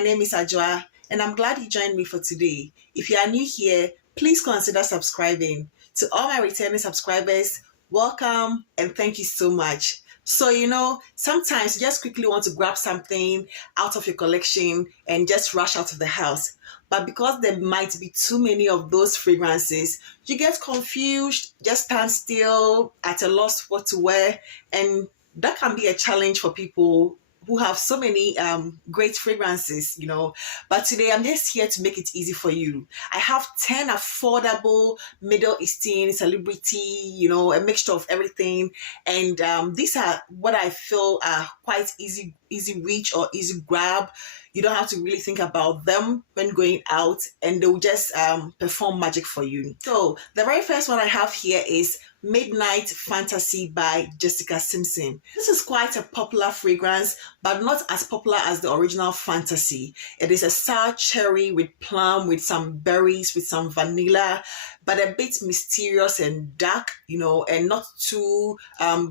my name is Ajwa, and I'm glad you joined me for today. If you are new here, please consider subscribing. To all my returning subscribers, welcome and thank you so much. So, sometimes you just quickly want to grab something out of your collection and just rush out of the house. But because there might be too many of those fragrances, you get confused, just stand still at a loss for what to wear, and that can be a challenge for people who have so many great fragrances. But today I'm just here to make it easy for you. I have 10 affordable Middle Eastern celebrity, a mixture of everything. And these are what I feel are quite easy reach or easy grab. You don't have to really think about them when going out, and they'll just perform magic for you. So the very first one I have here is Midnight Fantasy by Jessica Simpson. This is quite a popular fragrance, but not as popular as the original Fantasy. It is a sour cherry with plum, with some berries, with some vanilla, but a bit mysterious and dark, and not too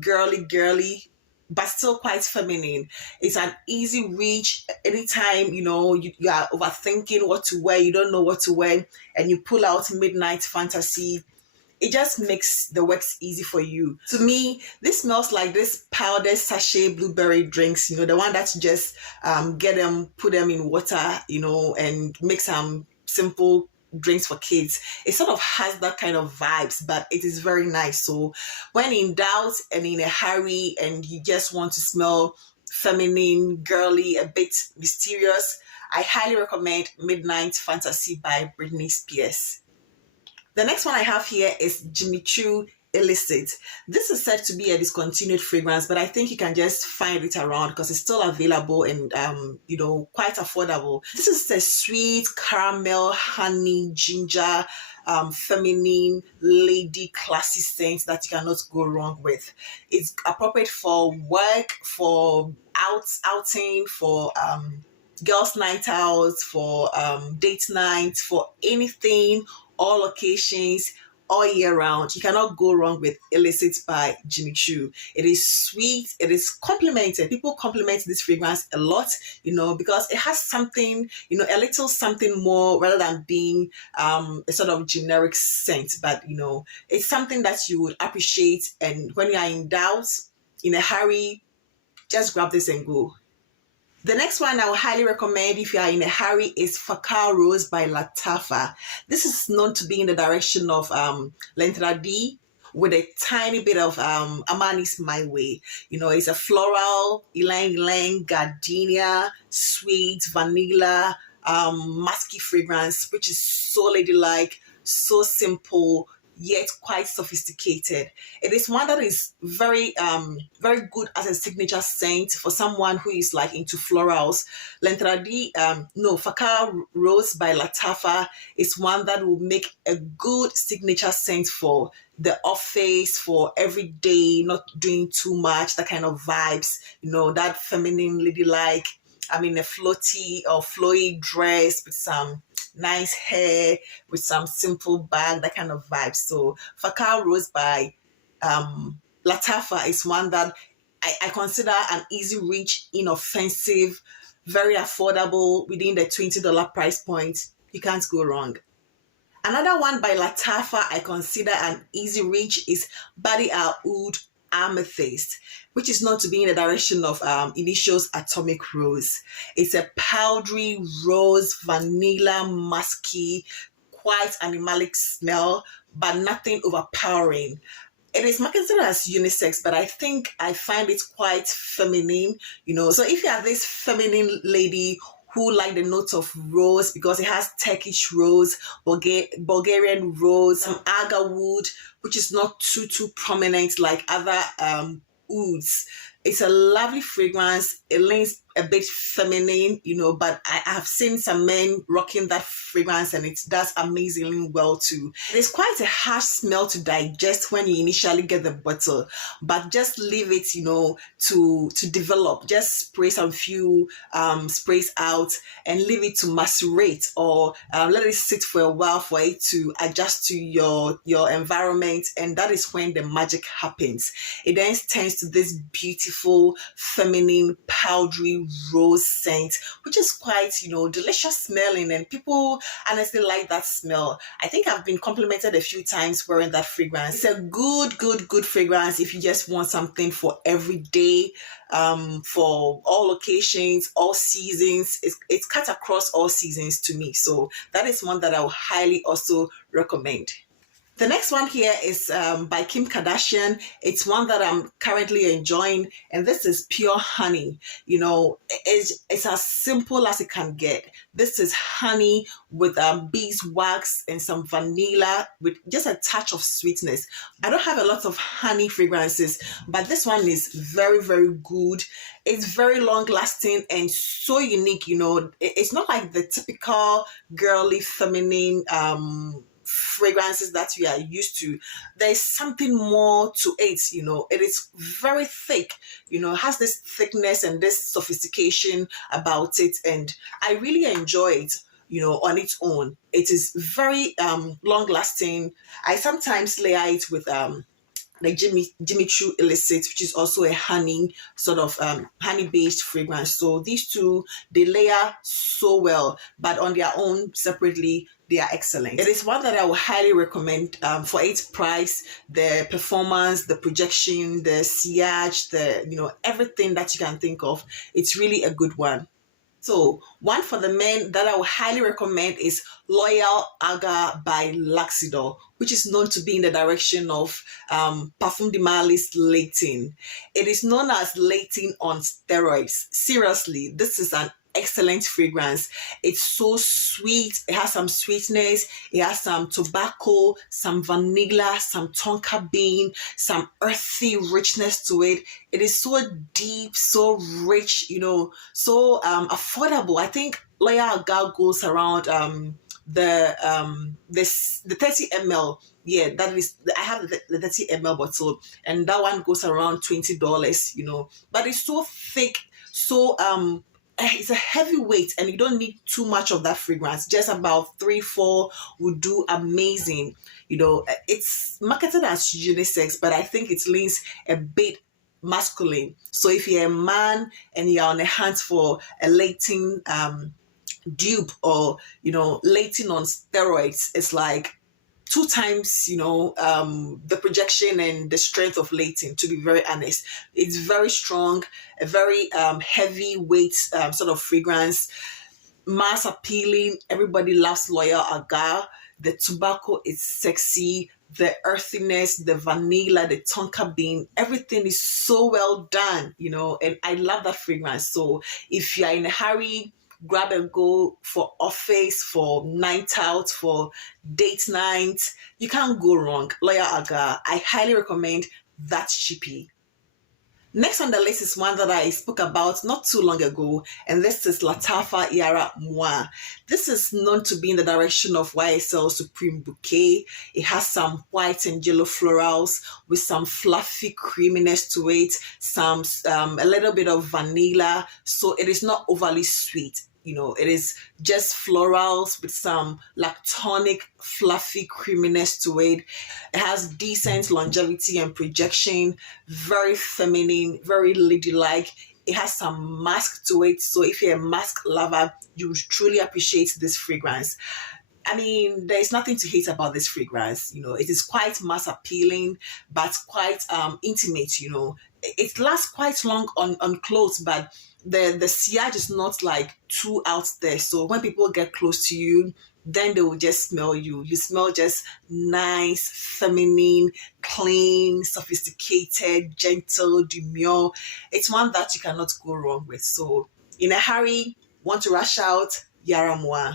girly, but still quite feminine. It's an easy reach anytime, you are overthinking what to wear, you don't know what to wear, and you pull out Midnight Fantasy. It just makes the works easy for you. To me, this smells like this powdered sachet blueberry drinks, the one that you just get them, put them in water, and make some simple drinks for kids. It sort of has that kind of vibes, but it is very nice. So when in doubt and in a hurry and you just want to smell feminine, girly, a bit mysterious, I highly recommend Midnight Fantasy by Britney Spears. The next one I have here is Jimmy Choo Illicit. This is said to be a discontinued fragrance, but I think you can just find it around because it's still available and quite affordable. This is a sweet caramel, honey, ginger, feminine, lady, classy scent that you cannot go wrong with. It's appropriate for work, for outing, for girls' night out, for date night, for anything, all occasions, all year round. You cannot go wrong with Illicit by Jimmy Choo. It is sweet. It is complimented. People compliment this fragrance a lot, because it has something, a little something more rather than being a sort of generic scent. But, it's something that you would appreciate. And when you are in doubt, in a hurry, just grab this and go. The next one I would highly recommend if you are in a hurry is Fakar Rose by Latifah. This is known to be in the direction of L'Interdit with a tiny bit of Amani's My Way. It's a floral, ylang-ylang, gardenia, sweet, vanilla, musky fragrance, which is so ladylike, so simple, yet quite sophisticated. It is one that is very good as a signature scent for someone who is like into florals. Fakar Rose by Latifah is one that will make a good signature scent for the office, for every day, not doing too much, that kind of vibes, that feminine ladylike, a floaty or flowy dress with some nice hair, with some simple bag, that kind of vibe. So Fakar Rose by Latifah is one that I consider an easy reach, inoffensive, very affordable, within the $20 price point. You can't go wrong. Another one by Latifah I consider an easy reach is Body Oud Amethyst, which is known to be in the direction of Initials Atomic Rose. It's a powdery rose, vanilla, musky, quite animalic smell, but nothing overpowering. It is marketed as unisex, but I think I find it quite feminine, So if you are this feminine lady who like the notes of rose, because it has Turkish rose, Bulgarian rose, some agarwood, which is not too prominent like other ouds. It's a lovely fragrance. It leans a bit feminine, but I have seen some men rocking that fragrance and it does amazingly well too. It's quite a harsh smell to digest when you initially get the bottle, but just leave it, to develop. Just spray some few sprays out and leave it to macerate, or let it sit for a while for it to adjust to your environment, and that is when the magic happens. It then turns to this beautiful, feminine, powdery rose scent, which is quite, delicious smelling, and people honestly like that smell. I think I've been complimented a few times wearing that fragrance. It's a good fragrance if you just want something for every day, for all occasions, all seasons. It's cut across all seasons to me. So that is one that I would highly also recommend. The next one here is by Kim Kardashian. It's one that I'm currently enjoying, and this is Pure Honey. It's as simple as it can get. This is honey with beeswax and some vanilla with just a touch of sweetness. I don't have a lot of honey fragrances, but this one is very, very good. It's very long lasting and so unique. It's not like the typical girly feminine fragrances that we are used to. There's something more to it. It is very thick, has this thickness and this sophistication about it, and I really enjoy it, on its own. It is very long lasting. I sometimes layer it with like Jimmy Choo Illicit, which is also a honey sort of honey based fragrance. So these two, they layer so well, but on their own separately they are excellent. It is one that I would highly recommend for its price, the performance, the projection, the sillage, the everything that you can think of. It's really a good one. So one for the men that I would highly recommend is Loyal Aga by Luxidor, which is known to be in the direction of Parfum de Marly's Latin. It is known as Latin on steroids. Seriously, this is an excellent fragrance. It's so sweet. It has some sweetness. It has some tobacco, some vanilla, some tonka bean, some earthy richness to it. It is so deep, so rich, so affordable. I think Loyal Aga goes around the 30 ml. Yeah, that is, I have the 30 ml bottle, and that one goes around $20, but it's so thick, so it's a heavyweight, and you don't need too much of that fragrance. Just about 3-4 would do amazing. It's marketed as unisex, but I think it leans a bit masculine. So if you're a man and you're on the hunt for a Latin dupe, or Latin on steroids, it's like 2 times the projection and the strength of Latin, to be very honest. It's very strong, a very heavy weight sort of fragrance, mass appealing. Everybody loves Loyal Aga. The tobacco is sexy, the earthiness, the vanilla, the tonka bean, everything is so well done, and I love that fragrance. So if you're in a hurry, grab and go for office, for night out, for date night, you can't go wrong. Loyal Aga, I highly recommend that chippy. Next on the list is one that I spoke about not too long ago, and this is Latifah Yara Moi. This is known to be in the direction of YSL Supreme Bouquet. It has some white and yellow florals with some fluffy creaminess to it, some a little bit of vanilla, so it is not overly sweet. It is just florals with some lactonic, fluffy creaminess to it. It has decent longevity and projection, very feminine, very ladylike. It has some musk to it. So if you're a musk lover, you would truly appreciate this fragrance. I mean, there's nothing to hate about this fragrance. It is quite mass appealing, but quite intimate. It lasts quite long on clothes, but the sillage is not like too out there. So when people get close to you, then they will just smell you. You smell just nice, feminine, clean, sophisticated, gentle, demure. It's one that you cannot go wrong with. So in a hurry, want to rush out, Yara Moi.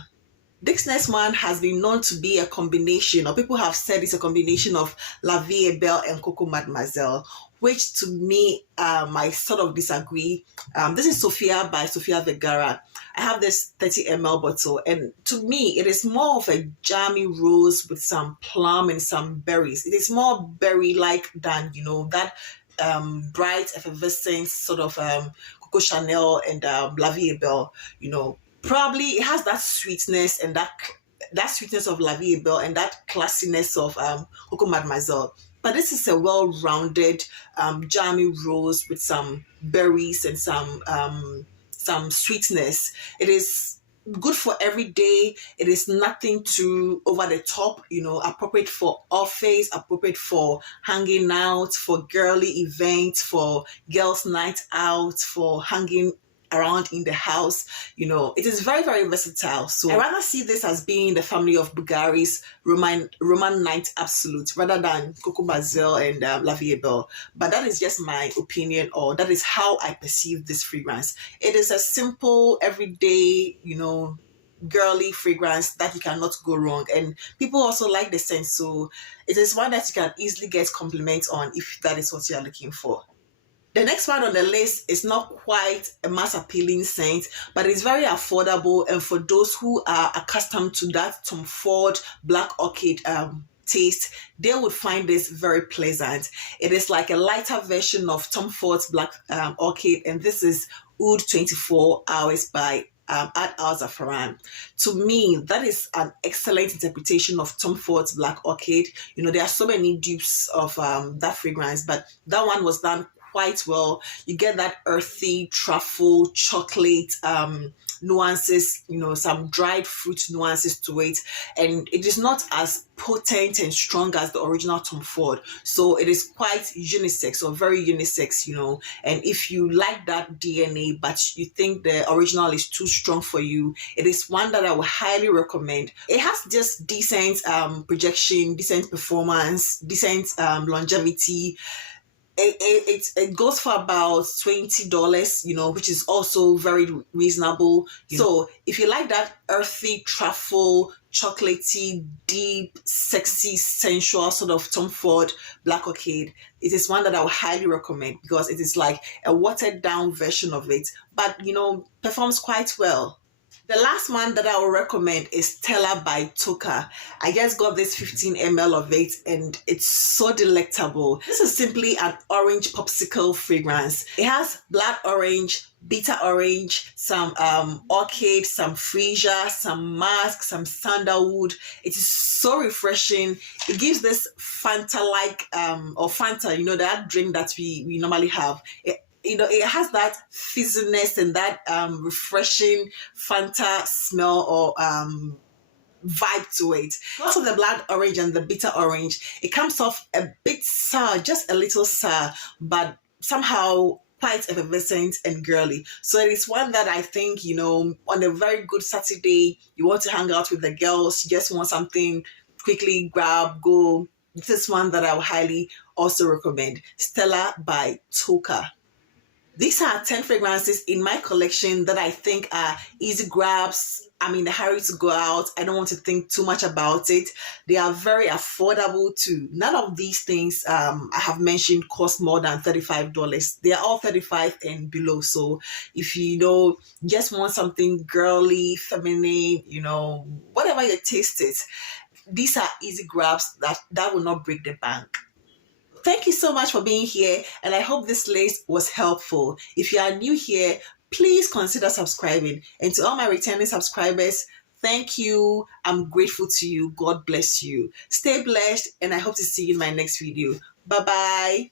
This next one has been known to be a combination, or people have said it's a combination of La Vie est Belle and Coco Mademoiselle, which to me, I sort of disagree. This is Sofia by Sofia Vergara. I have this 30 ml bottle, and to me, it is more of a jammy rose with some plum and some berries. It is more berry-like than, that bright, effervescent sort of Coco Chanel and La Vie est Belle, Probably it has that sweetness and that sweetness of La Vie est Belle and that classiness of Coco Mademoiselle. But this is a well-rounded jammy rose with some berries and some some sweetness. It is good for every day. It is nothing too over the top, appropriate for office, appropriate for hanging out, for girly events, for girls' night out, for hanging around in the house. It is very, very versatile. So I rather see this as being the family of Bulgari's Roman Night Absolute rather than Coco Basil and La Vie Belle. But that is just my opinion, or that is how I perceive this fragrance. It is a simple, everyday, girly fragrance that you cannot go wrong, and people also like the scent, so it is one that you can easily get compliments on if that is what you are looking for. The next one on the list is not quite a mass appealing scent, but it's very affordable, and for those who are accustomed to that Tom Ford Black Orchid taste, they would find this very pleasant. It is like a lighter version of Tom Ford's Black Orchid, and this is Oud 24 Hours by Ad Al Zafran. To me, that is an excellent interpretation of Tom Ford's Black Orchid. There are so many dupes of that fragrance, but that one was done quite well. You get that earthy truffle chocolate nuances, some dried fruit nuances to it, and it is not as potent and strong as the original Tom Ford, so it is quite unisex, or very unisex, and if you like that DNA but you think the original is too strong for you, it is one that I would highly recommend. It has just decent projection, decent performance, decent longevity. It goes for about $20, which is also very reasonable. So if you like that earthy, truffle, chocolatey, deep, sexy, sensual sort of Tom Ford Black Orchid, it is one that I would highly recommend, because it is like a watered down version of it, but performs quite well. The last one that I will recommend is Stella by Toka. I just got this 15 ml of it, and it's so delectable. This is simply an orange popsicle fragrance. It has blood orange, bitter orange, some orchid, some freesia, some musk, some sandalwood. It is so refreshing. It gives this Fanta-like, or Fanta, that drink that we normally have. It has that fizziness and that refreshing Fanta smell or vibe to it. Also, the blood orange and the bitter orange, it comes off a bit sour, just a little sour, but somehow quite effervescent and girly. So it is one that I think, on a very good Saturday, you want to hang out with the girls, you just want something quickly grab, go. This is one that I would highly also recommend. Stella by Toka. These are 10 fragrances in my collection that I think are easy grabs. I'm in a hurry to go out. I don't want to think too much about it. They are very affordable too. None of these things I have mentioned cost more than $35. They are all $35 and below. So if you just want something girly, feminine, whatever your taste is, these are easy grabs that will not break the bank. Thank you so much for being here, and I hope this list was helpful. If you are new here, please consider subscribing. And to all my returning subscribers, thank you. I'm grateful to you. God bless you. Stay blessed, and I hope to see you in my next video. Bye-bye.